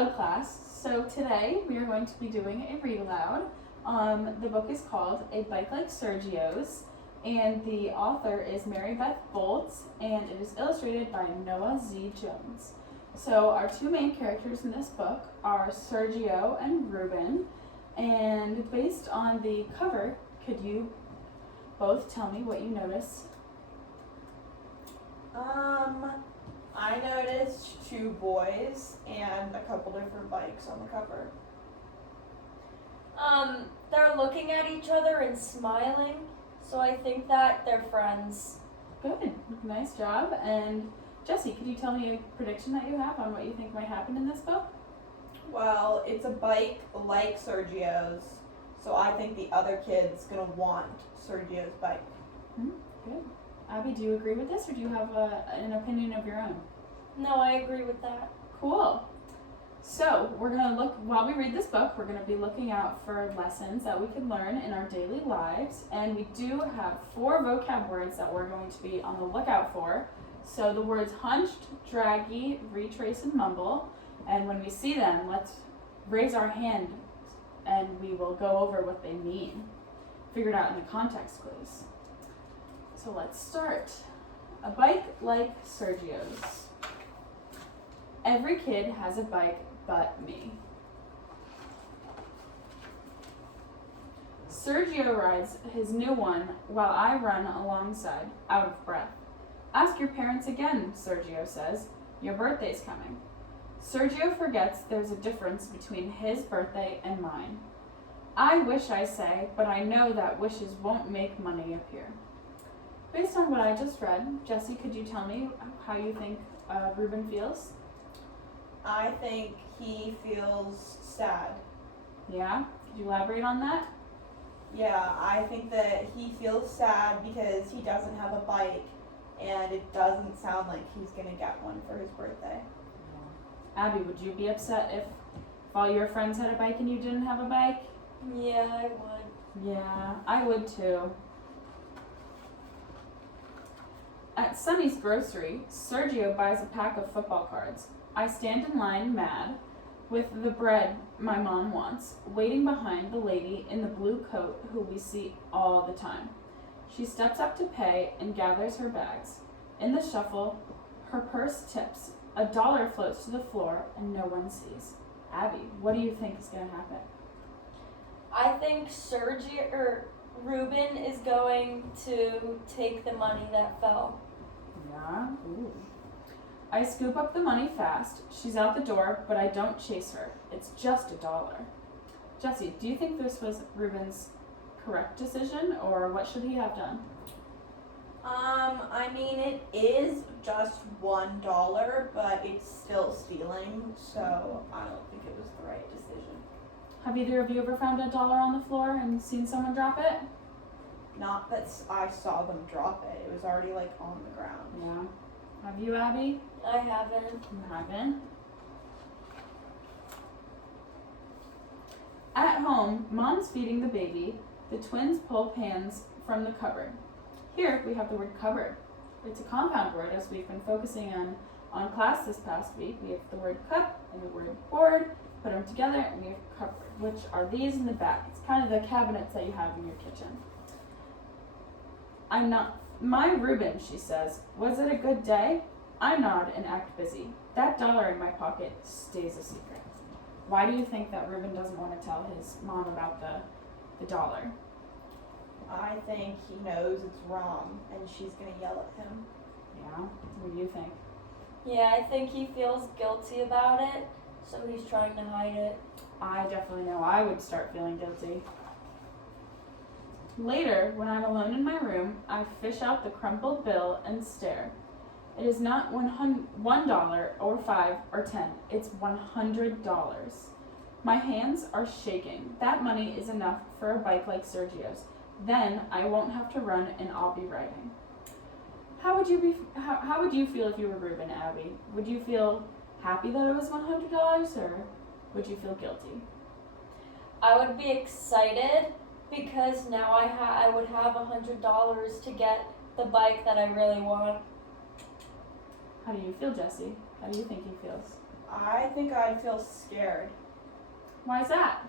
Hello class, so today we are going to be doing a read aloud. The book is called A Bike Like Sergio's, and the author is Mary Beth Boltz, and it is illustrated by Noah Z. Jones. So our two main characters in this book are Sergio and Ruben, and based on the cover, could you both tell me what you noticed? I noticed two boys and a couple different bikes on the cover. They're looking at each other and smiling, so I think that they're friends. Good, nice job. And Jesse, could you tell me a prediction that you have on what you think might happen in this book? Well, it's a bike like Sergio's, so I think the other kid's gonna want Sergio's bike. Good. Abby, do you agree with this, or do you have an opinion of your own? No, I agree with that. Cool. So we're going to look, while we read this book, we're going to be looking out for lessons that we can learn in our daily lives. And we do have 4 vocab words that we're going to be on the lookout for. So the words hunched, draggy, retrace, and mumble. And when we see them, let's raise our hand and we will go over what they mean. Figure it out in the context clues. So let's start. A bike like Sergio's. Every kid has a bike but me. Sergio rides his new one while I run alongside, out of breath. Ask your parents again, Sergio says. Your birthday's coming. Sergio forgets there's a difference between his birthday and mine. I wish, I say, but I know that wishes won't make money appear. Based on what I just read, Jesse, could you tell me how you think Ruben feels? I think he feels sad. Yeah? Could you elaborate on that? Yeah, I think that he feels sad because he doesn't have a bike, and it doesn't sound like he's gonna get one for his birthday. Abby, would you be upset if all your friends had a bike and you didn't have a bike? Yeah, I would. Yeah, I would too. At Sonny's grocery, Sergio buys a pack of football cards. I stand in line, mad, with the bread my mom wants, waiting behind the lady in the blue coat who we see all the time. She steps up to pay and gathers her bags. In the shuffle, her purse tips. $1 floats to the floor and no one sees. Abby, what do you think is going to happen? I think Ruben is going to take the money that fell. Yeah? Ooh. I scoop up the money fast. She's out the door, but I don't chase her. It's just $1. Jesse, do you think this was Ruben's correct decision, or what should he have done? I mean, it is just $1, but it's still stealing, so I don't think it was the right decision. Have either of you ever found $1 on the floor and seen someone drop it? Not that I saw them drop it. It was already like on the ground. Yeah. Have you, Abby? I haven't. You haven't. At home, Mom's feeding the baby. The twins pull pans from the cupboard. Here we have the word cupboard. It's a compound word, as we've been focusing on class this past week. We have the word cup and the word board. Put them together and we have cupboard, which are these in the back. It's kind of the cabinets that you have in your kitchen. My Ruben, she says. Was it a good day? I nod and act busy. That $1 in my pocket stays a secret. Why do you think that Ruben doesn't want to tell his mom about the $1? I think he knows it's wrong, and she's gonna yell at him. Yeah? What do you think? Yeah, I think he feels guilty about it, so he's trying to hide it. I definitely know I would start feeling guilty. Later, when I'm alone in my room, I fish out the crumpled bill and stare. It is not $1 or $5 or $10. It's $100. My hands are shaking. That money is enough for a bike like Sergio's. Then I won't have to run and I'll be riding. How would you feel if you were Ruben, Abby? Would you feel happy that it was $100, or would you feel guilty? I would be excited because now I would have $100 to get the bike that I really want. How do you feel, Jesse? How do you think he feels? I think I'd feel scared. Why is that?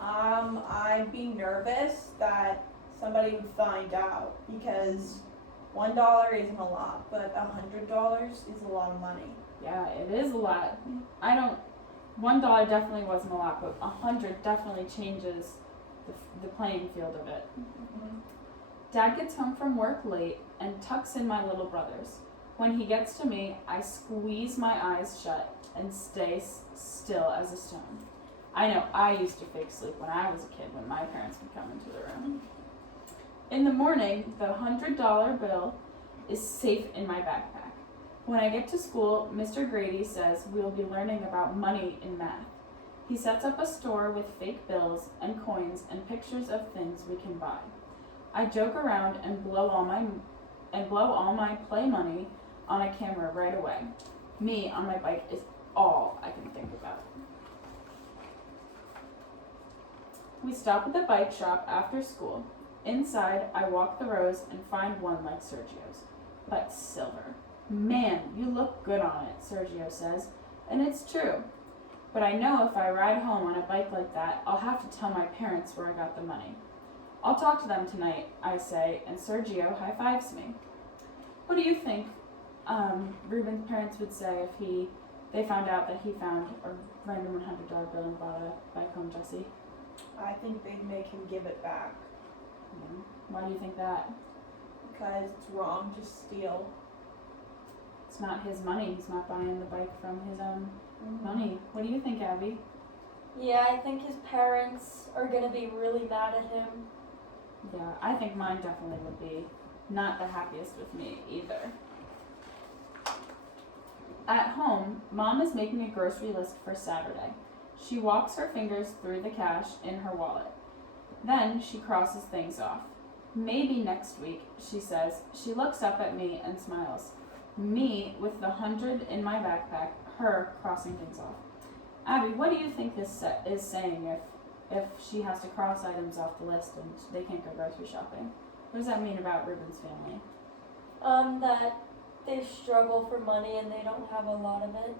I'd be nervous that somebody would find out because $1 isn't a lot, but $100 is a lot of money. Yeah, it is a lot. $1 definitely wasn't a lot, but 100 definitely changes the playing field of it. Mm-hmm. Dad gets home from work late and tucks in my little brothers. When he gets to me, I squeeze my eyes shut and stay still as a stone. I know I used to fake sleep when I was a kid when my parents would come into the room. In the morning, the $100 bill is safe in my backpack. When I get to school, Mr. Grady says we'll be learning about money in math. He sets up a store with fake bills and coins and pictures of things we can buy. I joke around and blow all my play money on a camera right away. Me on my bike is all I can think about. We stop at the bike shop after school. Inside, I walk the rows and find one like Sergio's, but silver. Man, you look good on it, Sergio says, and it's true. But I know if I ride home on a bike like that, I'll have to tell my parents where I got the money. I'll talk to them tonight, I say, and Sergio high-fives me. What do you think Ruben's parents would say if they found out that he found a random $100 bill and brought it back home, Jesse? I think they'd make him give it back Yeah. Why do you think that? because it's wrong to steal. It's not his money. He's not buying the bike from his own money. What do you think, Abby? Yeah, I think his parents are gonna be really mad at him. Yeah, I think mine definitely would be not the happiest with me either. At home, Mom is making a grocery list for Saturday. She walks her fingers through the cash in her wallet. Then she crosses things off. Maybe next week, she says. She looks up at me and smiles. Me with the 100 in my backpack, her crossing things off. Abby, what do you think this is saying if she has to cross items off the list and they can't go grocery shopping? What does that mean about Ruben's family? That they struggle for money and they don't have a lot of it.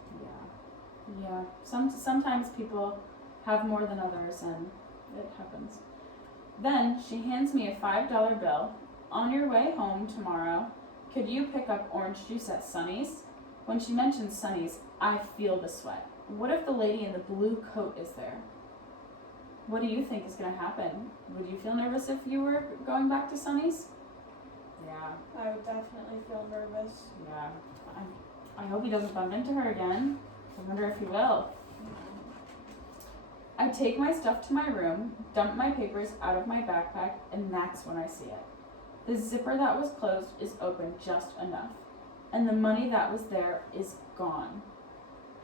Yeah. Sometimes people have more than others and it happens. Then she hands me a $5 bill. On your way home tomorrow, could you pick up orange juice at Sonny's? When she mentions Sonny's, I feel the sweat. What if the lady in the blue coat is there? What do you think is going to happen? Would you feel nervous if you were going back to Sonny's? Yeah. I would definitely feel nervous. Yeah. I hope he doesn't bump into her again. I wonder if he will. I take my stuff to my room, dump my papers out of my backpack, and that's when I see it. The zipper that was closed is open just enough, and the money that was there is gone.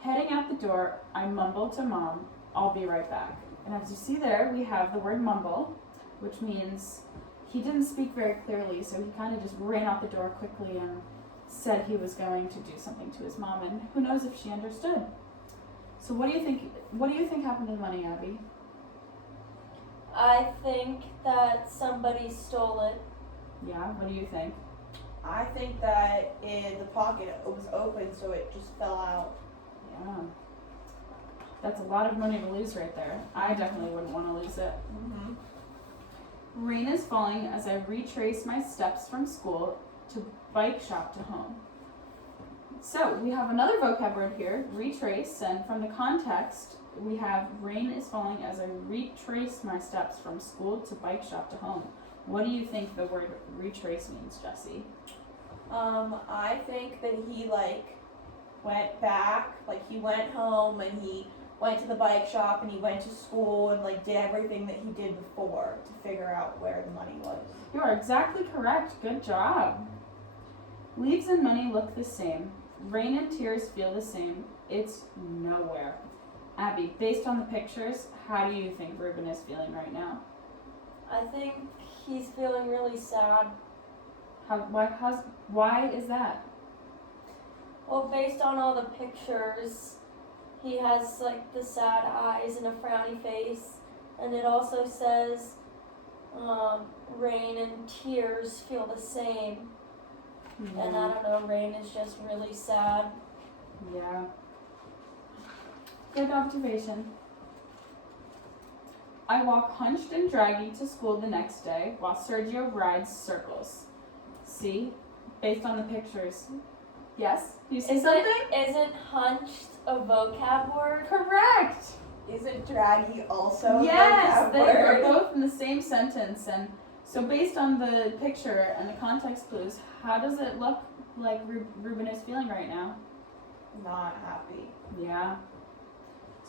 Heading out the door, I mumble to Mom, I'll be right back. And as you see there, we have the word mumble, which means he didn't speak very clearly, so he kind of just ran out the door quickly and said he was going to do something to his mom, and who knows if she understood. So what do you think happened to the money, Abby? I think that somebody stole it. Yeah, what do you think? I think that the pocket was open, so it just fell out. Yeah. That's a lot of money to lose right there. I definitely wouldn't want to lose it. Mm-hmm. Rain is falling as I retrace my steps from school to bike shop to home. So we have another vocab word here, retrace, and from the context, we have rain is falling as I retrace my steps from school to bike shop to home. What do you think the word retrace means, Jesse? I think that he went back, he went home and he went to the bike shop and he went to school and did everything that he did before to figure out where the money was. You are exactly correct. Good job. Leaves and money look the same. Rain and tears feel the same. It's nowhere. Abby, based on the pictures, how do you think Ruben is feeling right now? I think he's feeling really sad. Why is that? Well, based on all the pictures, he has the sad eyes and a frowny face, and it also says rain and tears feel the same. And I don't know, Rain is just really sad. Yeah. Good observation. I walk hunched and draggy to school the next day while Sergio rides circles. See? Based on the pictures. Yes? You see something? Isn't hunched a vocab word? Correct! Isn't draggy also a Yes, vocab they word? are both in the same sentence. And so based on the picture and the context clues, how does it look like Ruben is feeling right now? Not happy. Yeah.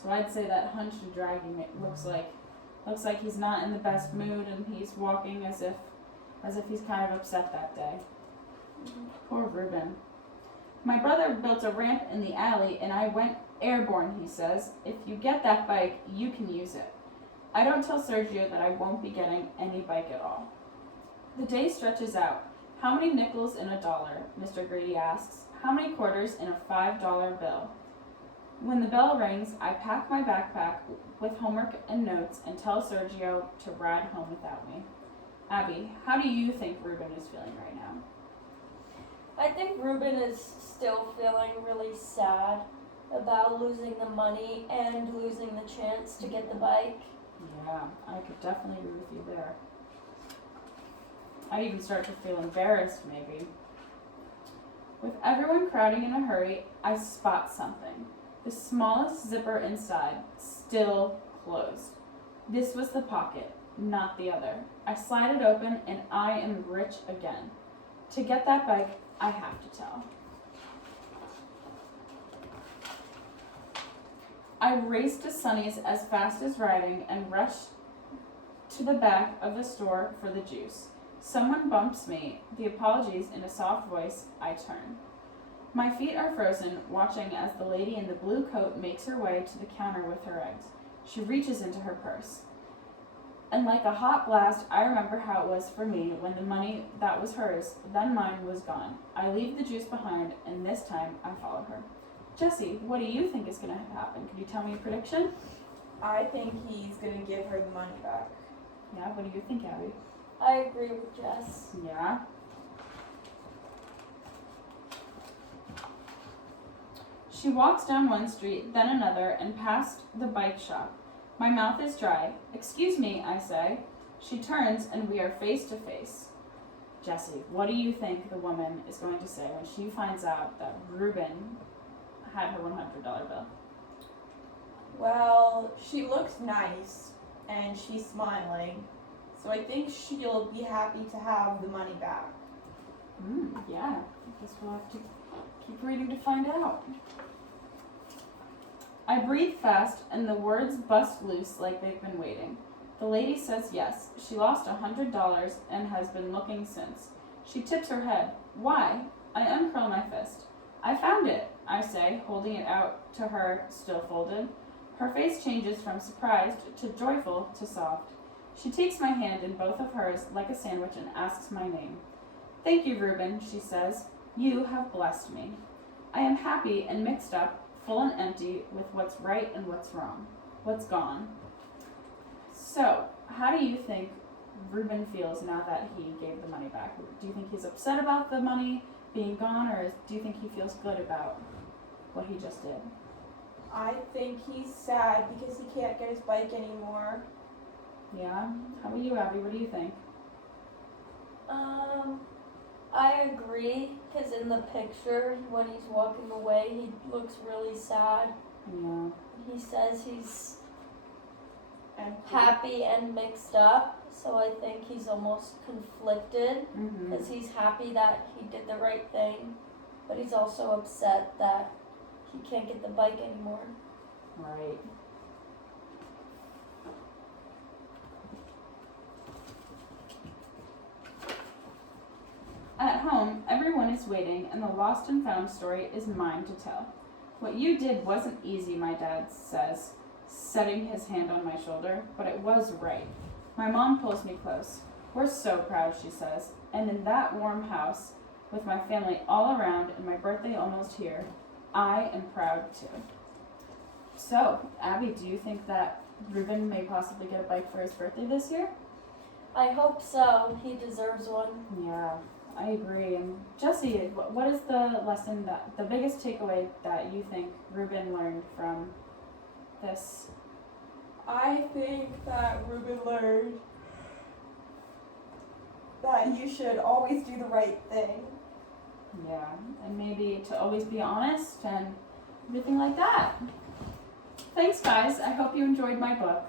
So I'd say that hunched and dragging it looks like he's not in the best mood and he's walking as if he's kind of upset that day. Poor Ruben. My brother built a ramp in the alley and I went airborne, he says. If you get that bike, you can use it. I don't tell Sergio that I won't be getting any bike at all. The day stretches out. How many nickels in a dollar? Mr. Grady asks. How many quarters in a $5 bill? When the bell rings, I pack my backpack with homework and notes and tell Sergio to ride home without me. Abby, how do you think Ruben is feeling right now? I think Ruben is still feeling really sad about losing the money and losing the chance to get the bike. Yeah, I could definitely agree with you there. I even start to feel embarrassed, maybe. With everyone crowding in a hurry, I spot something. The smallest zipper inside, still closed. This was the pocket, not the other. I slide it open and I am rich again. To get that bike, I have to tell. I race to Sonny's as fast as riding and rush to the back of the store for the juice. Someone bumps me. The apologies in a soft voice. I turn. My feet are frozen, watching as the lady in the blue coat makes her way to the counter with her eggs. She reaches into her purse. And like a hot blast, I remember how it was for me when the money that was hers, then mine, was gone. I leave the juice behind, and this time I follow her. Jesse, what do you think is going to happen? Could you tell me a prediction? I think he's gonna give her the money back. Yeah, what do you think, Abby? I agree with Jess. Yeah. She walks down one street, then another, and past the bike shop. My mouth is dry. Excuse me, I say. She turns, and we are face to face. Jesse, what do you think the woman is going to say when she finds out that Ruben had her $100 bill? Well, she looks nice and she's smiling, so I think she'll be happy to have the money back. Yeah. I guess we'll have to keep reading to find out. I breathe fast, and the words bust loose like they've been waiting. The lady says yes. She lost $100 and has been looking since. She tips her head. Why? I uncurl my fist. I found it, I say, holding it out to her, still folded. Her face changes from surprised to joyful to soft. She takes my hand in both of hers like a sandwich and asks my name. Thank you, Ruben, she says. You have blessed me. I am happy and mixed up, full and empty, with what's right and what's wrong, what's gone. So, how do you think Ruben feels now that he gave the money back? Do you think he's upset about the money being gone, or do you think he feels good about what he just did? I think he's sad because he can't get his bike anymore. Yeah? How about you, Abby? What do you think? I agree, because in the picture, when he's walking away, he looks really sad. Yeah. He says he's And happy and mixed up, so I think he's almost conflicted, Mm-hmm. because he's happy that he did the right thing, but he's also upset that he can't get the bike anymore. Right. At home, everyone is waiting, and the lost and found story is mine to tell. What you did wasn't easy, my dad says, setting his hand on my shoulder, but it was right. My mom pulls me close. We're so proud, she says, and in that warm house, with my family all around and my birthday almost here, I am proud too. So, Abby, do you think that Ruben may possibly get a bike for his birthday this year? I hope so. He deserves one. Yeah, I agree. And Jesse, what is the lesson, the biggest takeaway that you think Ruben learned from this? I think that Ruben learned that you should always do the right thing. Yeah, and maybe to always be honest and everything like that. Thanks, guys. I hope you enjoyed my book.